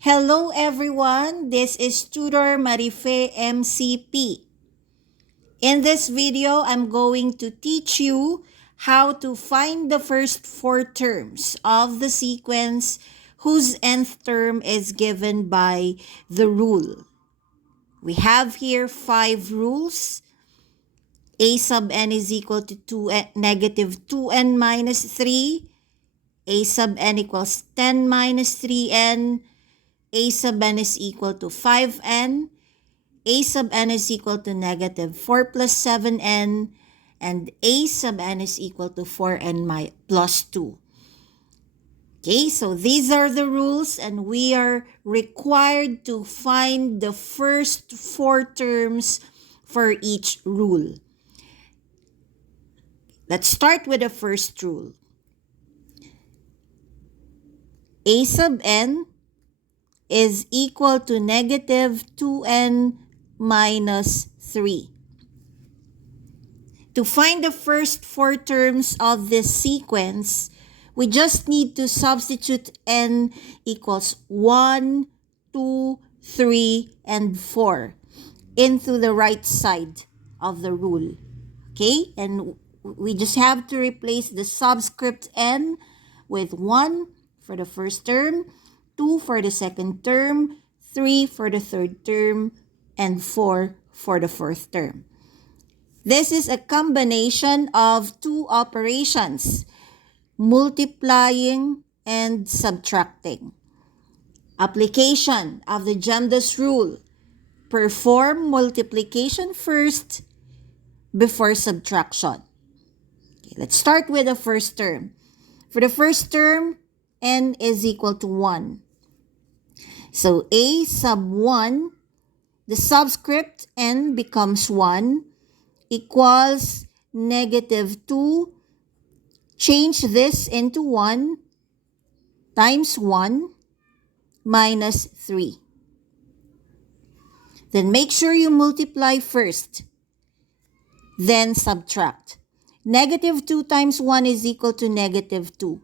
Hello everyone, this is Tutor Marife MCP. In this video, I'm going to teach you how to find the first four terms of the sequence whose nth term is given by the rule. We have here 5 rules. A sub n is equal to negative 2n minus 3. A sub n equals 10 minus 3n. A sub n is equal to 5n. A sub n is equal to negative 4 plus 7n. And A sub n is equal to 4n plus 2. Okay, so these are the rules and we are required to find the first four terms for each rule. Let's start with the first rule. A sub n is equal to negative 2n minus 3. To find the first four terms of this sequence, we just need to substitute n equals 1, 2, 3, and 4 into the right side of the rule. Okay? And we just have to replace the subscript n with 1 for the first term, 2 for the second term, 3 for the third term, and 4 for the fourth term. This is a combination of two operations, multiplying and subtracting. Application of the Gemdas rule. Perform multiplication first before subtraction. Okay, let's start with the first term. For the first term, n is equal to 1. So A sub 1, the subscript n becomes 1 equals negative 2. Change this into 1 times 1 minus 3. Then make sure you multiply first, then subtract. Negative 2 times 1 is equal to negative 2.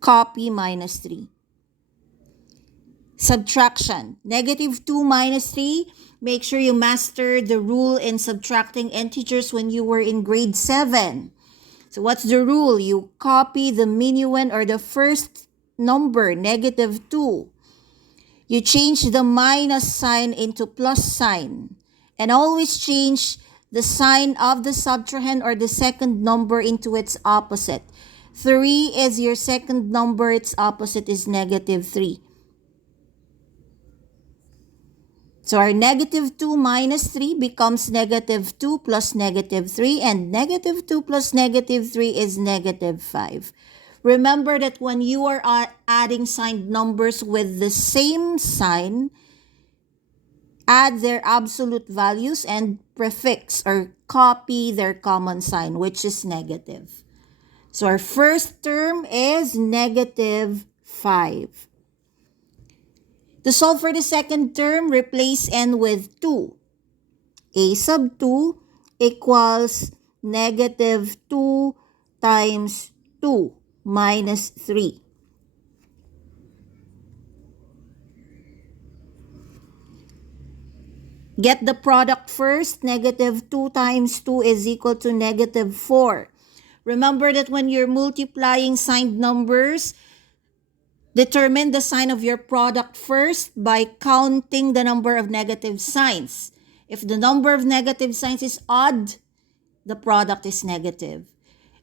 Copy minus 3. Subtraction. Negative 2 minus 3. Make sure you master the rule in subtracting integers when you were in grade 7. So what's the rule? You copy the minuend or the first number, negative 2. You change the minus sign into plus sign. And always change the sign of the subtrahend or the second number into its opposite. 3 is your second number, its opposite is negative 3. So our negative 2 minus 3 becomes negative 2 plus negative 3, and negative 2 plus negative 3 is negative 5. Remember that when you are adding signed numbers with the same sign, add their absolute values and prefix or copy their common sign, which is negative. So our first term is negative 5. To solve for the second term, replace n with 2. A sub 2 equals negative 2 times 2 minus 3. Get the product first. Negative 2 times 2 is equal to negative 4. Remember that when you're multiplying signed numbers, determine the sign of your product first by counting the number of negative signs. If the number of negative signs is odd, the product is negative.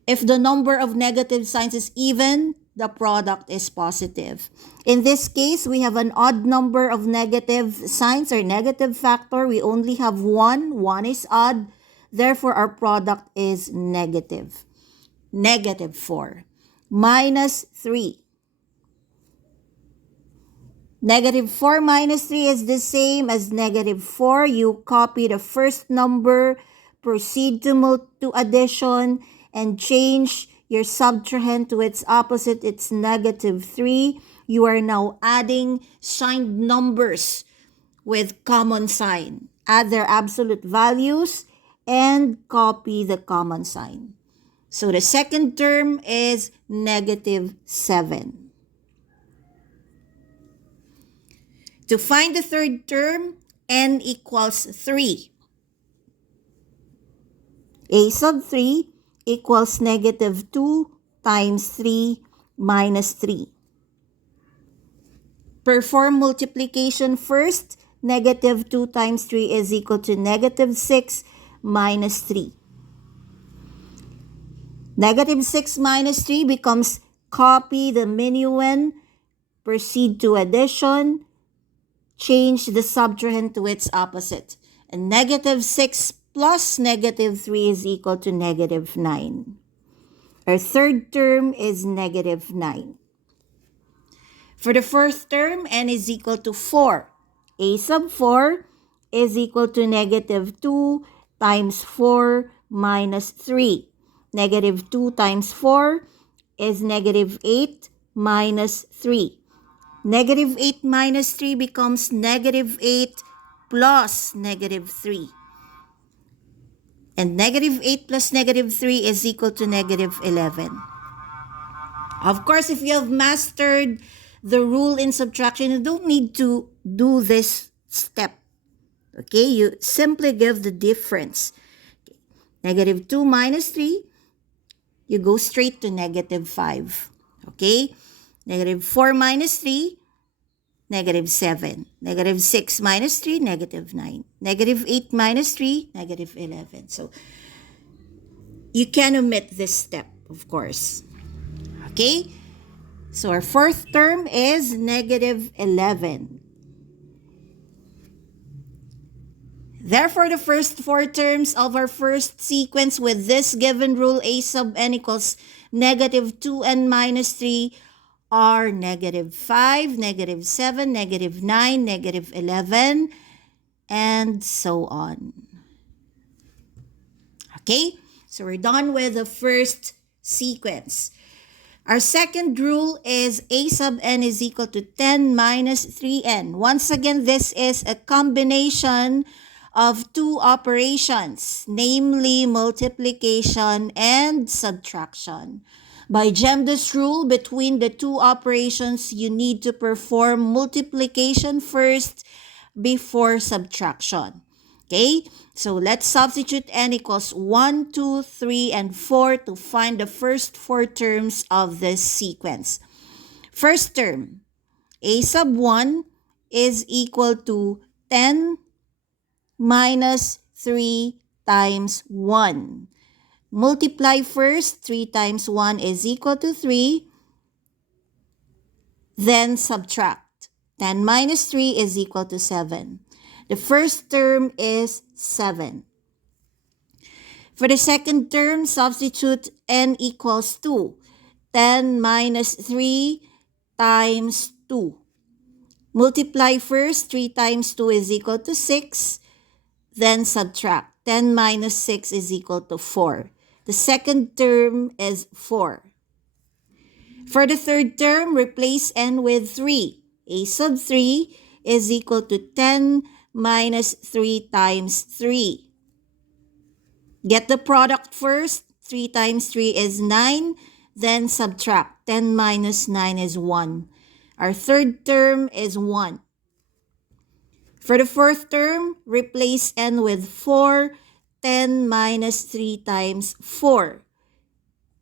If the number of negative signs is even, the product is positive. In this case, we have an odd number of negative signs or negative factor. We only have 1. 1 is odd. Therefore, our product is negative. Negative 4. Minus 3. Negative 4 minus 3 is the same as negative 4. You copy the first number, proceed to addition, and change your subtrahend to its opposite. It's negative 3. You are now adding signed numbers with common sign. Add their absolute values and copy the common sign. So the second term is negative 7. To find the third term, n equals 3. A sub 3 equals negative 2 times 3 minus 3. Perform multiplication first. Negative 2 times 3 is equal to negative 6 minus 3. Negative 6 minus 3 becomes copy the minuend, proceed to addition, change the subtrahend to its opposite. And negative 6 plus negative 3 is equal to negative 9. Our third term is negative 9. For the fourth term, n is equal to 4. A sub 4 is equal to negative 2 times 4 minus 3. Negative 2 times 4 is negative 8 minus 3. Negative 8 minus 3 becomes negative 8 plus negative 3. And negative 8 plus negative 3 is equal to negative 11. Of course, if you have mastered the rule in subtraction, you don't need to do this step. Okay, you simply give the difference. Negative 2 minus 3, you go straight to negative 5. Okay, negative 4 minus 3, negative 7. Negative 6 minus 3, negative 9. Negative 8 minus 3, negative 11. So, you can omit this step, of course. Okay, so our fourth term is negative 11. Therefore, the first four terms of our first sequence with this given rule, a sub n equals negative 2n minus 3, are negative 5, negative 7, negative 9, negative 11, and so on. Okay, so we're done with the first sequence. Our second rule is a sub n is equal to 10 minus 3n. Once again, this is a combination of two operations, namely multiplication and subtraction. By GEMDAS rule, between the two operations, you need to perform multiplication first before subtraction. Okay, so let's substitute n equals 1, 2, 3, and 4 to find the first four terms of this sequence. First term, a sub 1 is equal to 10 minus 3 times 1. Multiply first, 3 times 1 is equal to 3. Then subtract. 10 minus 3 is equal to 7. The first term is 7. For the second term, substitute n equals 2. 10 minus 3 times 2. Multiply first, 3 times 2 is equal to 6. Then subtract. 10 minus 6 is equal to 4. The second term is 4. For the third term, replace n with 3. A sub 3 is equal to 10 minus 3 times 3. Get the product first. 3 times 3 is 9. Then subtract. 10 minus 9 is 1. Our third term is 1. For the fourth term, replace n with 4. 10 minus 3 times 4.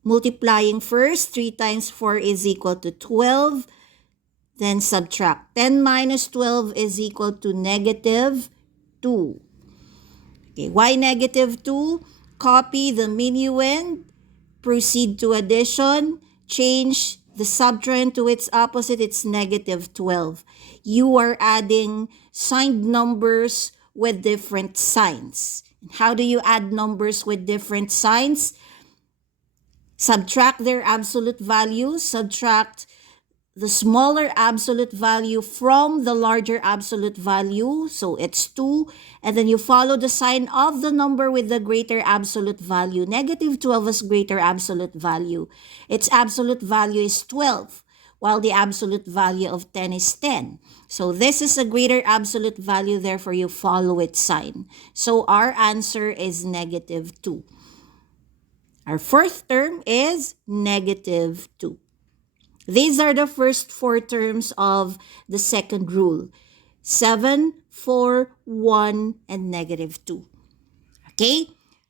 Multiplying first, 3 times 4 is equal to 12. Then subtract. 10 minus 12 is equal to negative 2. Okay, why negative 2? Copy the minuend, proceed to addition, change the subtrahend to its opposite, it's negative 12. You are adding signed numbers with different signs. How do you add numbers with different signs? Subtract their absolute values, subtract the smaller absolute value from the larger absolute value, so it's 2, and then you follow the sign of the number with the greater absolute value. Negative 12 is greater absolute value. Its absolute value is 12, while the absolute value of 10 is 10. So this is a greater absolute value, therefore you follow its sign. So our answer is negative 2. Our fourth term is negative 2. These are the first four terms of the second rule. 7, 4, 1, and negative 2. Okay?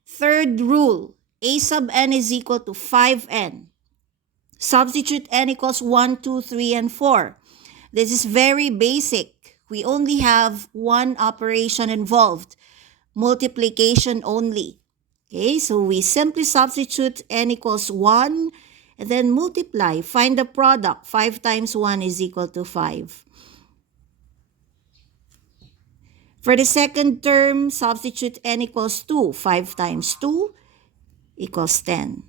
Third rule, a sub n is equal to 5n. Substitute n equals 1, 2, 3, and 4. This is very basic. We only have one operation involved, multiplication only. Okay, so we simply substitute n equals 1 and then multiply. Find the product. 5 times 1 is equal to 5. For the second term, substitute n equals 2. 5 times 2 equals 10.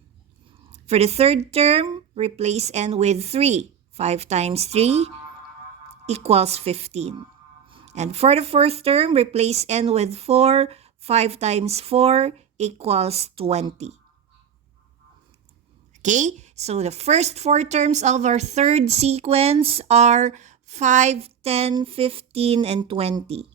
For the third term, replace n with 3. 5 times 3 equals 15. And for the fourth term, replace n with 4. 5 times 4 equals 20. Okay, so the first four terms of our third sequence are 5, 10, 15, and 20.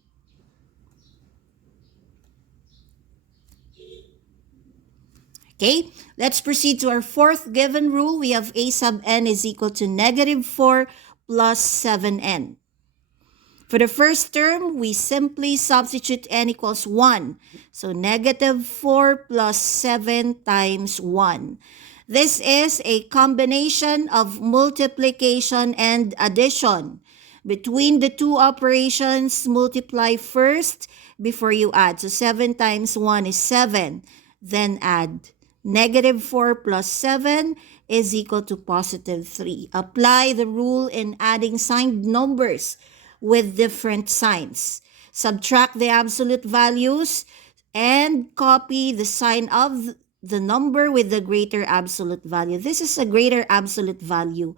Okay, let's proceed to our fourth given rule. We have a sub n is equal to negative 4 plus 7n. For the first term, we simply substitute n equals 1. So negative 4 plus 7 times 1. This is a combination of multiplication and addition. Between the two operations, multiply first before you add. So 7 times 1 is 7. Then add. Negative 4 plus 7 is equal to positive 3. Apply the rule in adding signed numbers with different signs. Subtract the absolute values and copy the sign of the number with the greater absolute value. This is a greater absolute value,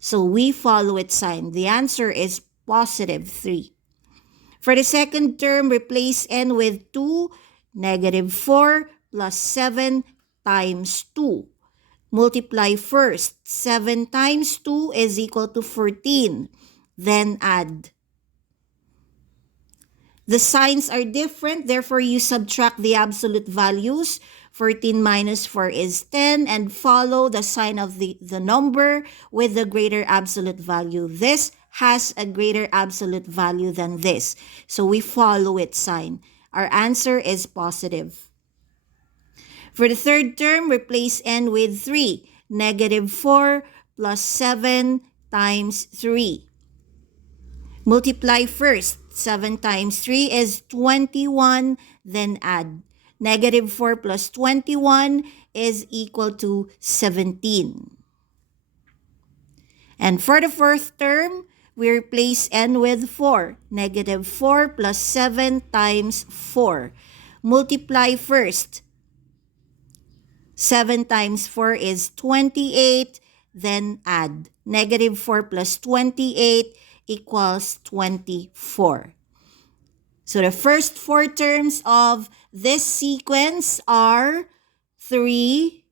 so we follow its sign. The answer is positive 3. For the second term, replace n with 2. Negative 4 plus 7 times 2. Multiply first. 7 times 2 is equal to 14. Then add. The signs are different, therefore you subtract the absolute values. 14 minus 4 is 10, and follow the sign of the number with the greater absolute value. This has a greater absolute value than this, so we follow its sign. Our answer is positive. For the third term, replace n with 3. Negative 4 plus 7 times 3. Multiply first. 7 times 3 is 21, then add. Negative 4 plus 21 is equal to 17. And for the fourth term, we replace n with 4. Negative 4 plus 7 times 4. Multiply first. 7 times 4 is 28, then add. Negative 4 plus 28 equals 24. So the first four terms of this sequence are 3,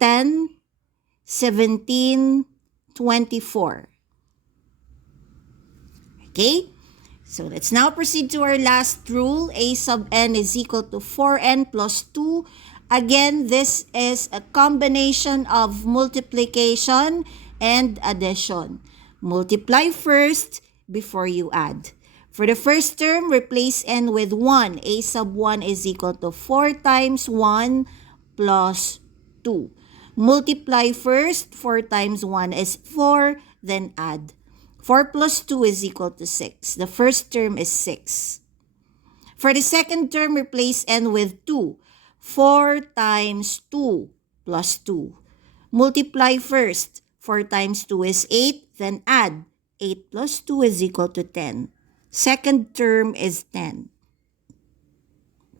10, 17, 24. Okay? So let's now proceed to our last rule. A sub n is equal to 4n plus 2. Again, this is a combination of multiplication and addition. Multiply first before you add. For the first term, replace n with 1. A sub 1 is equal to 4 times 1 plus 2. Multiply first. 4 times 1 is 4, then add. 4 plus 2 is equal to 6. The first term is 6. For the second term, replace n with 2. 4 times 2 plus 2. Multiply first. 4 times 2 is 8, then add. 8 plus 2 is equal to 10. Second term is 10.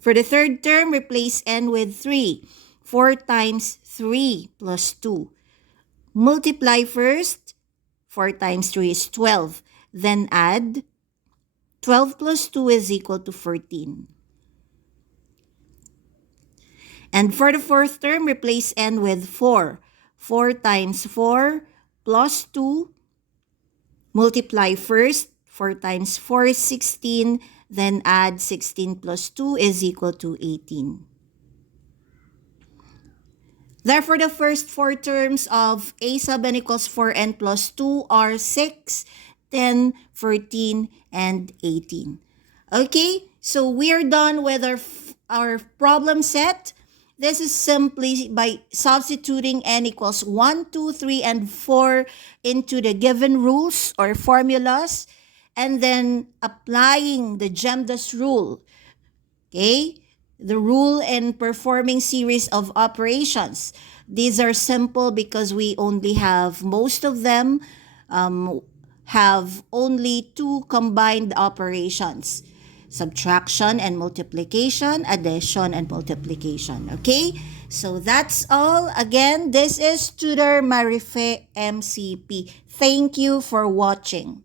For the third term, replace n with 3. 4 times 3 plus 2. Multiply first. 4 times 3 is 12. Then add. 12 plus 2 is equal to 14. And for the fourth term, replace n with 4. 4 times 4 plus 2. Multiply first. 4 times 4 is 16. Then add 16 plus 2 is equal to 18. Therefore, the first four terms of a sub n equals 4n plus 2 are 6, 10, 14, and 18. Okay, so we're done with our problem set. This is simply by substituting n equals 1, 2, 3, and 4 into the given rules or formulas, and then applying the GEMDAS rule. Okay, the rule in performing series of operations. These are simple because we only have, most of them have only two combined operations: subtraction and multiplication, addition and multiplication. Okay, so that's all. Again, this is Tutor Marife MCP. Thank you for watching.